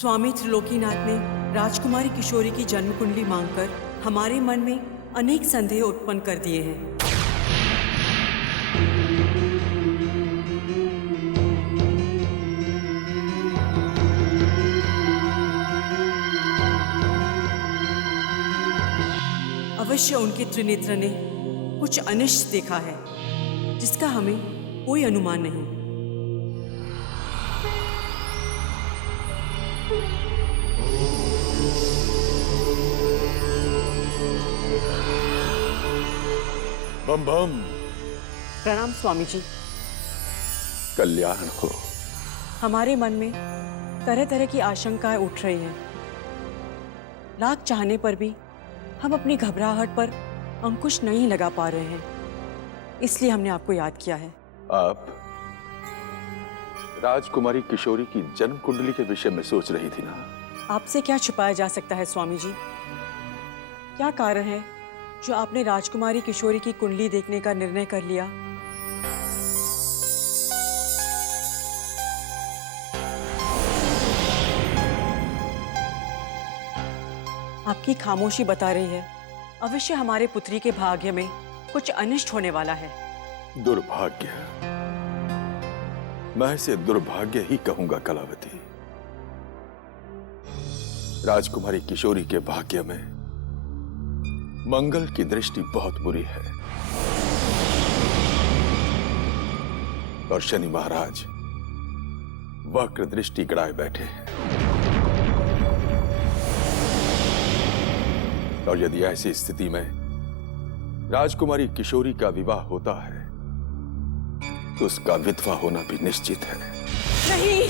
स्वामी त्रिलोकीनाथ ने राजकुमारी किशोरी की जन्म कुंडली मांगकर हमारे मन में अनेक संदेह उत्पन्न कर दिए हैं। अवश्य उनके त्रिनेत्र ने कुछ अनिष्ट देखा है जिसका हमें कोई अनुमान नहीं। बम बम। प्रणाम स्वामी जी। कल्याण हो। हमारे मन में तरह तरह की आशंकाएं उठ रही हैं। लाख चाहने पर भी हम अपनी घबराहट पर अंकुश नहीं लगा पा रहे हैं, इसलिए हमने आपको याद किया है। आप राजकुमारी किशोरी की जन्म कुंडली के विषय में सोच रही थी ना? आपसे क्या छुपाया जा सकता है स्वामी जी? क्या कारण है जो आपने राजकुमारी किशोरी की कुंडली देखने का निर्णय कर लिया? आपकी खामोशी बता रही है अवश्य हमारे पुत्री के भाग्य में कुछ अनिष्ट होने वाला है। दुर्भाग्य, मैं इसे दुर्भाग्य ही कहूंगा कलावती। राजकुमारी किशोरी के भाग्य में मंगल की दृष्टि बहुत बुरी है और शनि महाराज वक्र दृष्टि गड़ाए बैठे हैं। और यदि ऐसी स्थिति में राजकुमारी किशोरी का विवाह होता है तो उसका विधवा होना भी निश्चित है। नहीं,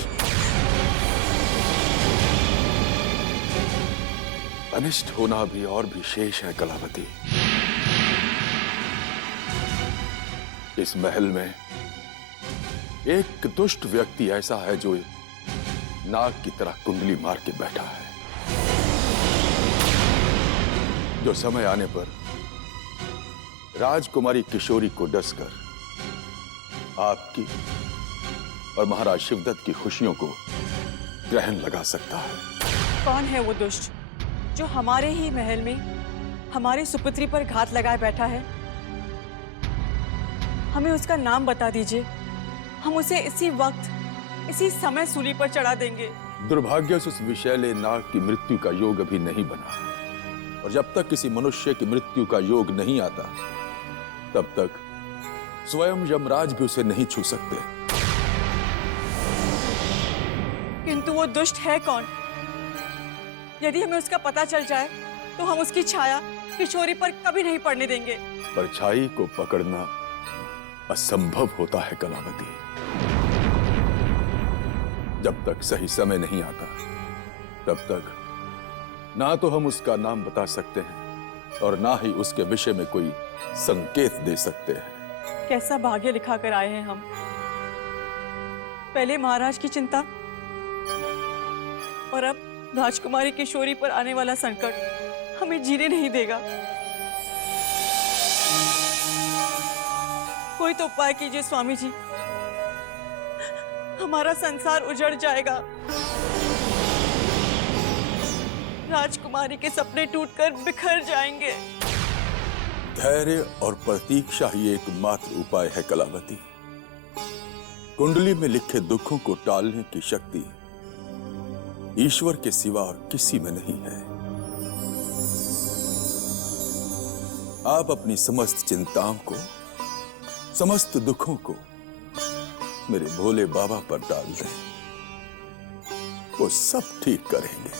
अनिष्ट होना भी और भी शेष है कलावती। इस महल में एक दुष्ट व्यक्ति ऐसा है जो नाग की तरह कुंडली मार के बैठा है, जो समय आने पर राजकुमारी किशोरी को डसकर आपकी और महाराज शिवदत्त की खुशियों को ग्रहण लगा सकता है। कौन है वो दुष्ट जो हमारे ही महल में हमारी सुपुत्री पर घात लगाए बैठा है? हमें उसका नाम बता दीजिए, हम उसे इसी वक्त इसी समय सूली पर चढ़ा देंगे। दुर्भाग्य से उस विषैले नाग की मृत्यु का योग अभी नहीं बना, और जब तक किसी मनुष्य की मृत्यु का योग नहीं आता तब तक स्वयं यमराज भी उसे नहीं छू सकते। किंतु वो दुष्ट है कौन? यदि हमें उसका पता चल जाए तो हम उसकी छाया किशोरी पर कभी नहीं पड़ने देंगे। परछाई को पकड़ना असंभव होता है कलावती। जब तक सही समय नहीं आता तब तक ना तो हम उसका नाम बता सकते हैं और ना ही उसके विषय में कोई संकेत दे सकते हैं। कैसा भाग्य लिखा कर आए हैं हम। पहले महाराज की चिंता और अब राजकुमारी किशोरी पर आने वाला संकट हमें जीने नहीं देगा। कोई तो उपाय कीजिए स्वामी जी, हमारा संसार उजड़ जाएगा। राजकुमारी के सपने टूटकर बिखर जाएंगे। धैर्य और प्रतीक्षा ही एकमात्र उपाय है कलावती। कुंडली में लिखे दुखों को टालने की शक्ति ईश्वर के सिवा और किसी में नहीं है। आप अपनी समस्त चिंताओं को, समस्त दुखों को मेरे भोले बाबा पर डाल दें, वो सब ठीक करेंगे।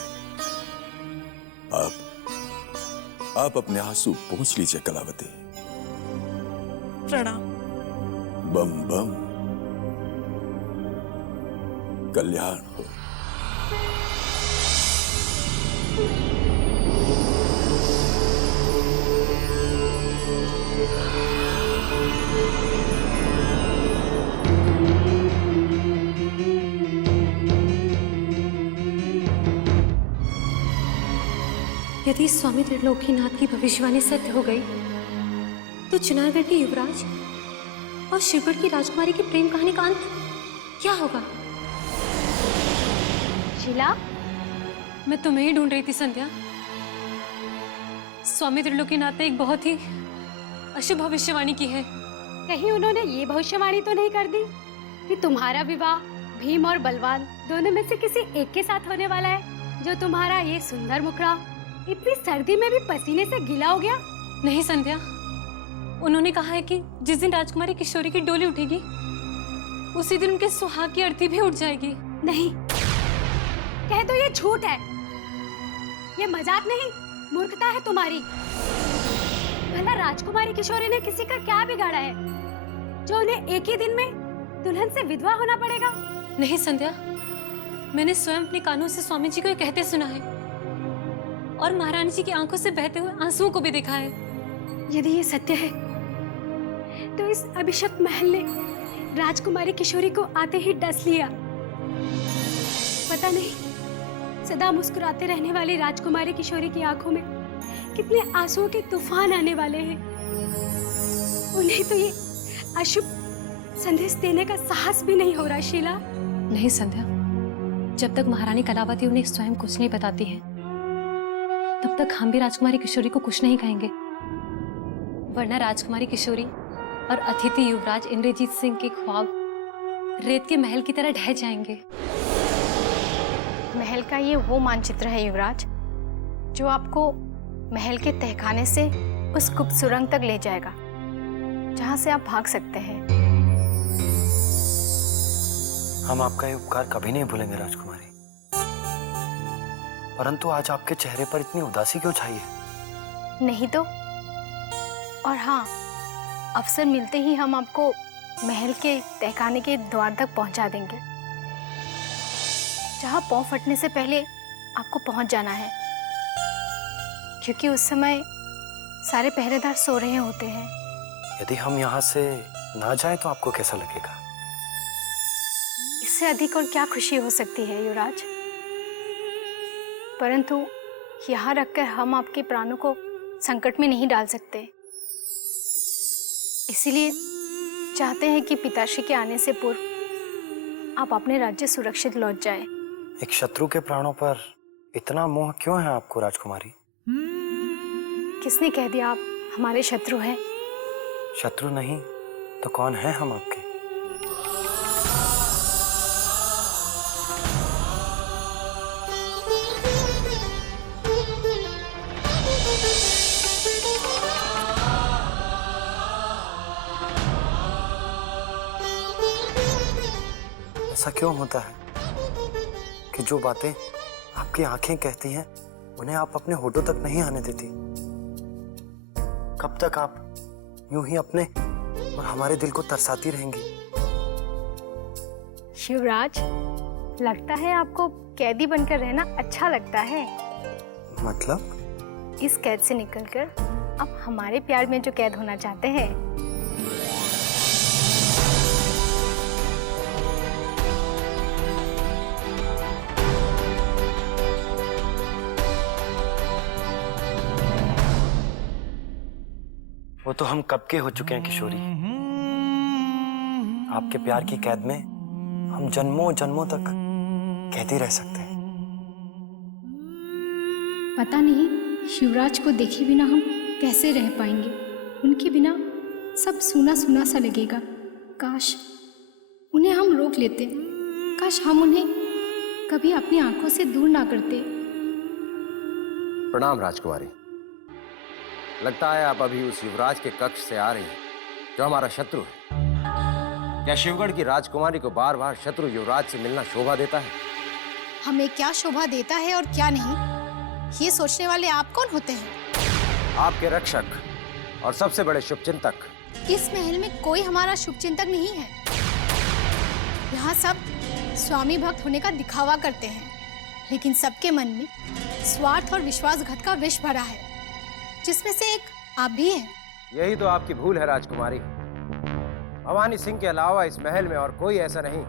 आप अपने आंसू पोंछ लीजिए कलावती। प्रणाम। बम बम। कल्याण हो। यदि स्वामी त्रिलोकीनाथ की भविष्यवाणी सत्य हो गई तो चुनारगढ़ के युवराज और शिवगढ़ की राजकुमारी की प्रेम कहानी का अंत क्या होगा? शीला, मैं तुम्हें ही ढूंढ रही थी संध्या। स्वामी त्रिलोकीनाथ ने एक बहुत ही अशुभ भविष्यवाणी की है। कहीं उन्होंने ये भविष्यवाणी तो नहीं कर दी कि तुम्हारा विवाह भीम और बलवान दोनों में से किसी एक के साथ होने वाला है, जो तुम्हारा ये सुंदर मुखड़ा इतनी सर्दी में भी पसीने से गीला हो गया? नहीं संध्या, उन्होंने कहा है कि जिस दिन राजकुमारी किशोरी की डोली उठेगी उसी दिन उनके सुहाग की अर्थी भी उठ जाएगी। नहीं, कह दो ये झूठ है, ये मजाक नहीं, मूर्खता है तुम्हारी। भला राजकुमारी किशोरी ने किसी का क्या बिगाड़ा है जो उन्हें एक ही दिन में दुल्हन से विधवा होना पड़ेगा? नहीं संध्या, मैंने स्वयं अपने कानों से स्वामी जी को ये कहते सुना है और महारानी जी की आंखों से बहते हुए आंसुओं को भी देखा है। यदि ये सत्य है तो इस अभिशप्त महल ने राजकुमारी किशोरी को आते ही डस लिया। पता नहीं सदा मुस्कुराते रहने वाली राजकुमारी किशोरी की आंखों में कितने आंसुओं के तूफान आने वाले हैं। उन्हें तो ये अशुभ संदेश देने का साहस भी नहीं हो रहा शीला। नहीं संध्या, जब तक महारानी कलावती उन्हें स्वयं कुछ नहीं बताती है तब तक हम भी राजकुमारी किशोरी को कुछ नहीं कहेंगे, वरना राजकुमारी किशोरी और अतिथि युवराज इंद्रजीत सिंह के ख्वाब रेत के महल की तरह ढह जाएंगे। महल का ये वो मानचित्र है युवराज जो आपको महल के तहखाने से उस गुप्त सुरंग तक ले जाएगा जहां से आप भाग सकते हैं। हम आपका ये उपकार कभी नहीं भूलेंगे राजकुमारी, परंतु आज आपके चेहरे पर इतनी उदासी क्यों छाई है? नहीं तो और हाँ, अवसर मिलते ही हम आपको महल के तहखाने के द्वार तक पहुंचा देंगे, जहां पांव फटने से पहले आपको पहुंच जाना है, क्योंकि उस समय सारे पहरेदार सो रहे होते हैं। यदि हम यहाँ से ना जाएं तो आपको कैसा लगेगा? इससे अधिक और क्या खुशी हो सकती है युवराज, परंतु यहाँ रखकर हम आपके प्राणों को संकट में नहीं डाल सकते। इसीलिए चाहते हैं कि पिताश्री के आने से पूर्व आप अपने राज्य सुरक्षित लौट जाएं। एक शत्रु के प्राणों पर इतना मोह क्यों है आपको राजकुमारी? किसने कह दिया आप हमारे शत्रु हैं? शत्रु नहीं तो कौन है हम आपके? ऐसा क्यों होता है कि जो बातें आपकी आंखें कहती हैं उन्हें आप अपने होठों तक नहीं आने देती? कब तक आप यूं ही अपने और हमारे दिल को तरसाती रहेंगी? शिवराज, लगता है आपको कैदी बनकर रहना अच्छा लगता है। मतलब? इस कैद से निकलकर आप हमारे प्यार में जो कैद होना चाहते हैं। वो तो हम कब के हो चुके हैं किशोरी। आपके प्यार की कैद में हम जन्मों जन्मों तक कैदी रह सकते हैं। पता नहीं शिवराज को देखे बिना हम कैसे रह पाएंगे। उनके बिना सब सूना सूना सा लगेगा। काश उन्हें हम रोक लेते, काश हम उन्हें कभी अपनी आंखों से दूर ना करते। प्रणाम राजकुमारी। लगता है आप अभी उस युवराज के कक्ष से आ रही हैं जो हमारा शत्रु है। क्या शिवगढ़ की राजकुमारी को बार बार शत्रु युवराज से मिलना शोभा देता है? हमें क्या शोभा देता है और क्या नहीं, ये सोचने वाले आप कौन होते हैं? आपके रक्षक और सबसे बड़े शुभचिंतक। इस महल में कोई हमारा शुभचिंतक नहीं है। यहाँ सब स्वामी भक्त होने का दिखावा करते हैं, लेकिन सबके मन में स्वार्थ और विश्वासघात का विष भरा है, जिसमें से एक आप भी हैं। यही तो आपकी भूल है राजकुमारी। भवानी सिंह के अलावा इस महल में और कोई ऐसा नहीं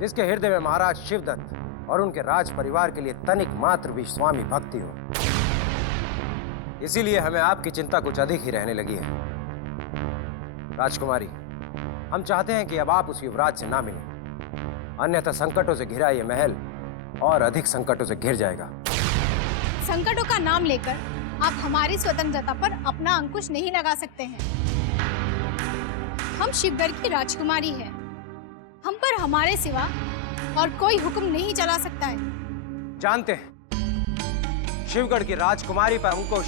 जिसके हृदय में महाराज शिवदत्त और उनके राज परिवार के लिए तनिक मात्र भी स्वामी भक्ति हो। इसीलिए हमें आपकी चिंता कुछ अधिक ही रहने लगी है। राजकुमारी, हम चाहते हैं कि अब आप उस युवराज से ना मिलें, अन्यथा संकटों से घिरा ये महल और अधिक संकटों से घिर जाएगा। संकटों का नाम लेकर आप हमारी स्वतंत्रता पर अपना अंकुश नहीं लगा सकते हैं। हम शिवगढ़ की राजकुमारी हैं। हम पर हमारे सिवा और कोई हुक्म नहीं चला सकता है। जानते हैं, शिवगढ़ की राजकुमारी पर अंकुश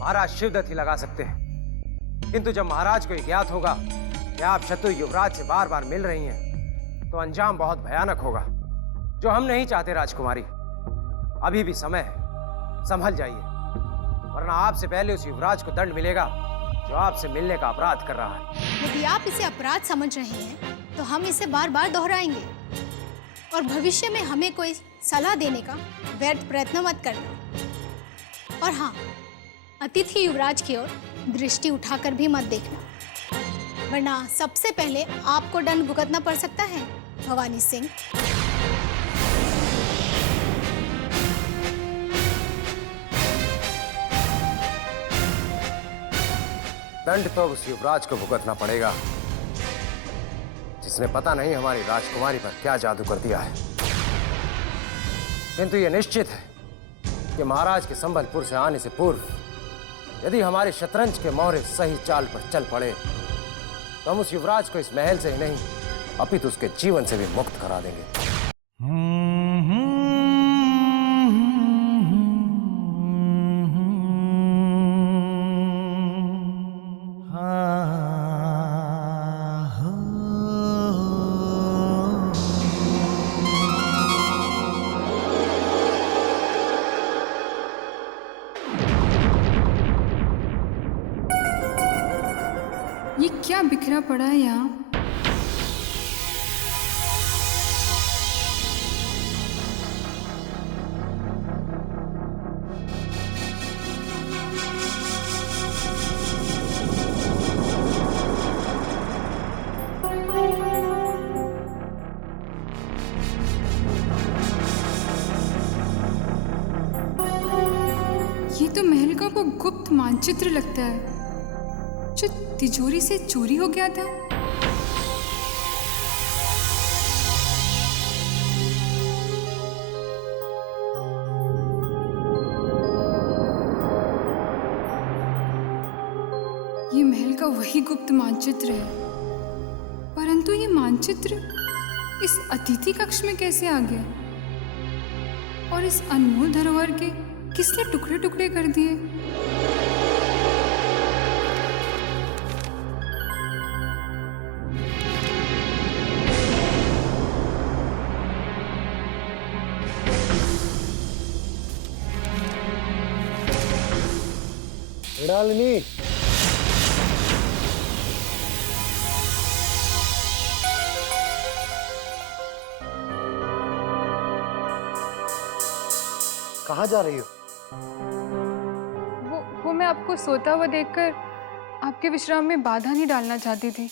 महाराज शिवदत्त ही लगा सकते हैं। किंतु जब महाराज को यह ज्ञात होगा कि आप शत्रु युवराज से बार बार मिल रही हैं, तो अंजाम बहुत भयानक होगा, जो हम नहीं चाहते। राजकुमारी, अभी भी समय है, संभल जाइए, वरना आपसे पहले उस युवराज को दंड मिलेगा जो आपसे मिलने का अपराध कर रहा है। यदि आप इसे अपराध समझ रहे हैं तो हम इसे बार बार दोहराएंगे, और भविष्य में हमें कोई सलाह देने का व्यर्थ प्रयत्न मत करना। और हाँ, अतिथि युवराज की ओर दृष्टि उठाकर भी मत देखना, वरना सबसे पहले आपको दंड भुगतना पड़ सकता है, भवानी सिंह। दंड तो उस युवराज को भुगतना पड़ेगा जिसने पता नहीं हमारी राजकुमारी पर क्या जादू कर दिया है। किंतु यह निश्चित है कि महाराज के संबलपुर से आने से पूर्व यदि हमारे शतरंज के मोहरे सही चाल पर चल पड़े, तो हम उस युवराज को इस महल से ही नहीं, अपितु उसके जीवन से भी मुक्त करा देंगे। ये क्या बिखरा पड़ा है यहाँ? ये तो महल का वो गुप्त मानचित्र लगता है जो तिजोरी से चोरी हो गया था। ये महल का वही गुप्त मानचित्र है, परंतु ये मानचित्र इस अतिथि कक्ष में कैसे आ गया? और इस अनमोल धरोहर के किसने टुकड़े टुकड़े कर दिए? मृणालिनी, कहाँ जा रही हो? वो मैं आपको सोता हुआ देखकर आपके विश्राम में बाधा नहीं डालना चाहती थी,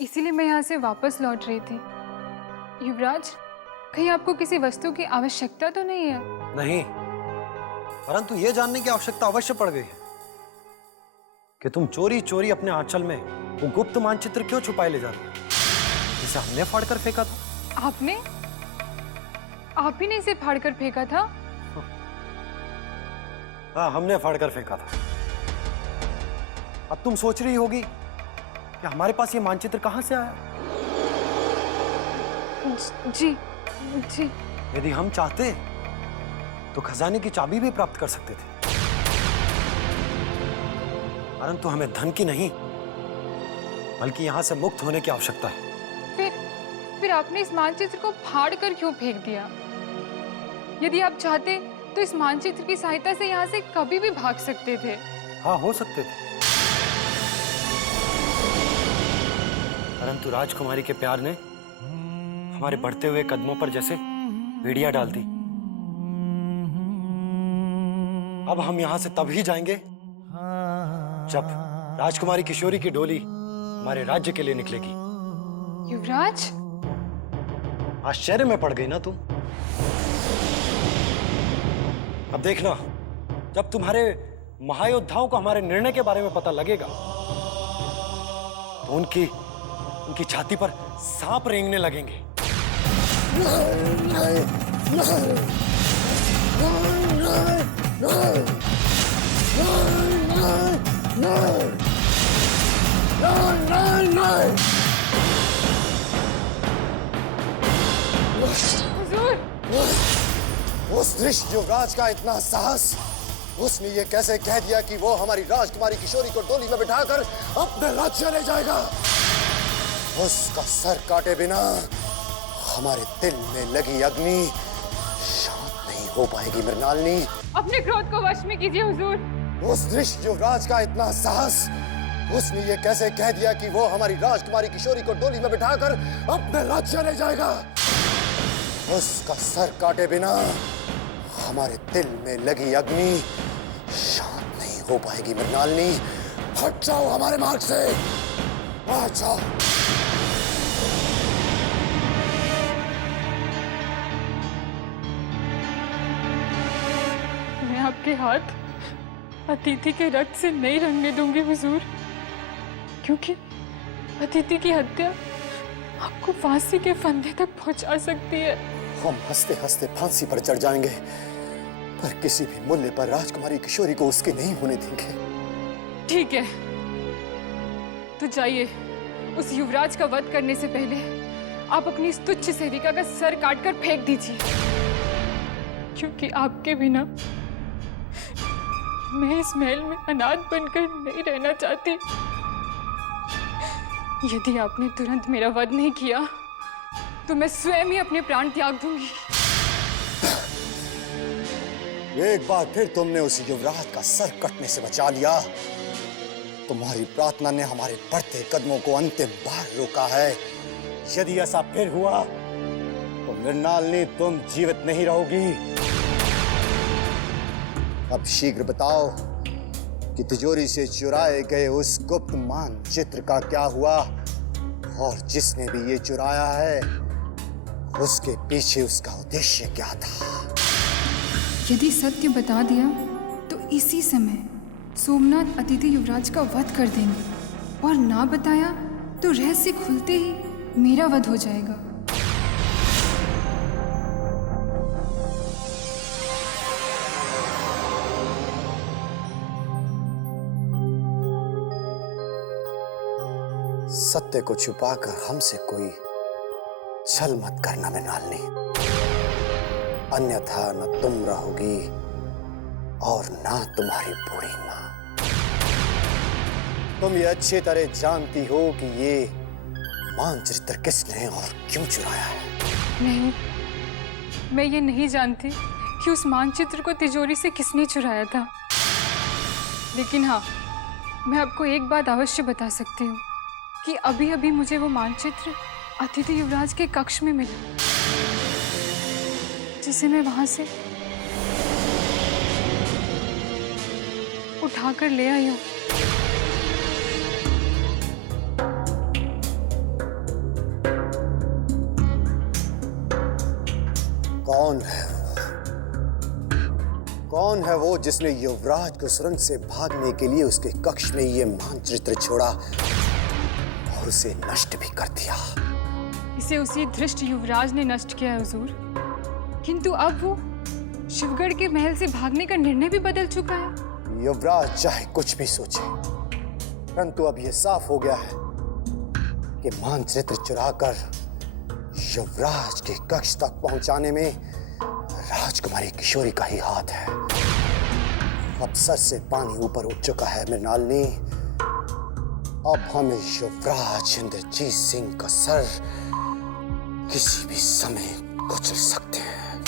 इसीलिए मैं यहाँ से वापस लौट रही थी। युवराज, कहीं आपको किसी वस्तु की आवश्यकता तो नहीं है? नहीं, परंतु ये जानने की आवश्यकता अवश्य पड़ गई है कि तुम चोरी चोरी अपने आंचल में वो गुप्त मानचित्र क्यों छुपाए ले जा रहे हो, जिसे हमने फाड़कर फेंका था। आपने? आप ही ने इसे फाड़कर फेंका था? हाँ, हमने फाड़कर फेंका था। अब तुम सोच रही होगी कि हमारे पास ये मानचित्र कहां से आया? जी जी। यदि हम चाहते तो खजाने की चाबी भी प्राप्त कर सकते थे, परंतु हमें धन की नहीं बल्कि यहां से मुक्त होने की आवश्यकता है। फिर आपने इस मानचित्र को फाड़ कर क्यों फेंक दिया? यदि आप चाहते तो इस मानचित्र की सहायता से यहाँ से कभी भी भाग सकते थे। हाँ, हो सकते थे, परंतु राजकुमारी के प्यार ने हमारे बढ़ते हुए कदमों पर जैसे बेड़ियां डाल दी। अब हम यहां से तब ही जाएंगे जब राजकुमारी किशोरी की डोली हमारे राज्य के लिए निकलेगी। युवराज, आश्चर्य में पड़ गई ना तुम? अब देखना, जब तुम्हारे महायोद्धाओं को हमारे निर्णय के बारे में पता लगेगा तो उनकी छाती पर सांप रेंगने लगेंगे। उस दृश्य युवराज का इतना साहस, उसने ये कैसे कह दिया कि वो हमारी राजकुमारी किशोरी को डोली में बिठाकर अपने राज्य ले जाएगा? उसका सर काटे बिना हमारे दिल में लगी अग्नि शांत नहीं हो पाएगी मृणालिनी। अपने क्रोध को वश में कीजिए हुजूर। उस दृश्य युवराज का इतना साहस, उसने ये कैसे कह दिया कि वो हमारी राजकुमारी किशोरी को डोली में बिठाकर अपने राज्य ले जाएगा? उसका सर काटे बिना हमारे दिल में लगी अग्नि शांत नहीं हो पाएगी मृणालिनी। हट जाओ हमारे मार्ग से, आ जाओ। मैं आपके हाथ अतिथि के रक्त से नहीं रंगने दूंगी हुजूर, क्योंकि अतिथि की हत्या आपको फांसी के फंदे तक पहुंचा सकती है। हम हंसते हंसते फांसी पर चढ़ जाएंगे, पर किसी भी मूल्य पर राजकुमारी किशोरी को उसके नहीं होने देंगे। ठीक है, तो जाइए, उस युवराज का वध करने से पहले आप अपनी इस तुच्छ सेविका का सर काटकर फेंक दीजिए, क्योंकि आपके बिना मैं इस महल में अनाथ बनकर नहीं रहना चाहती। यदि आपने तुरंत मेरा वध नहीं किया तो मैं स्वयं ही अपने प्राण त्याग दूंगी। एक बार फिर तुमने उस युवराज का सर कटने से बचा लिया। तुम्हारी प्रार्थना ने हमारे बढ़ते कदमों को अंतिम बार रोका है। यदि ऐसा फिर हुआ तो मृणालिनी तुम जीवित नहीं रहोगी। अब शीघ्र बताओ कि तिजोरी से चुराए गए उस गुप्त मानचित्र का क्या हुआ, और जिसने भी ये चुराया है उसके पीछे उसका उद्देश्य क्या था? यदि सत्य बता दिया तो इसी समय सोमनाथ अतिथि युवराज का वध कर देंगे, और ना बताया तो रहस्य खुलते ही मेरा वध हो जाएगा। सत्य को छुपाकर हमसे कोई छल मत करना मृणालिनी, अन्यथा न तुम रहोगी और ना तुम्हारी बूढ़ी मां। तुम ये अच्छी तरह जानती हो कि ये मानचित्र किसने और क्यों चुराया है। नहीं, मैं ये नहीं जानती कि उस मानचित्र को तिजोरी से किसने चुराया था, लेकिन हाँ, मैं आपको एक बात अवश्य बता सकती हूँ कि अभी अभी मुझे वो मानचित्र अतिथि युवराज के कक्ष में मिला, जिसे मैं वहां से उठाकर ले आई हूँ। कौन है वो जिसने युवराज को सुरंग से भागने के लिए उसके कक्ष में ये मानचित्र छोड़ा और उसे नष्ट भी कर दिया? इसे उसी धृष्ट युवराज ने नष्ट किया है हुजूर, किंतु अब वो शिवगढ़ के महल से भागने का निर्णय भी बदल चुका है। युवराज चाहे कुछ भी सोचे, परंतु अब यह साफ हो गया है कि मानचित्र चुराकर युवराज के कक्ष तक पहुंचाने में राजकुमारी किशोरी का ही हाथ है। अब सर से पानी ऊपर उठ चुका है मृणालिनी। अब हम युवराज इंद्रजीत सिंह का सर किसी भी समय कुचल सकते हैं।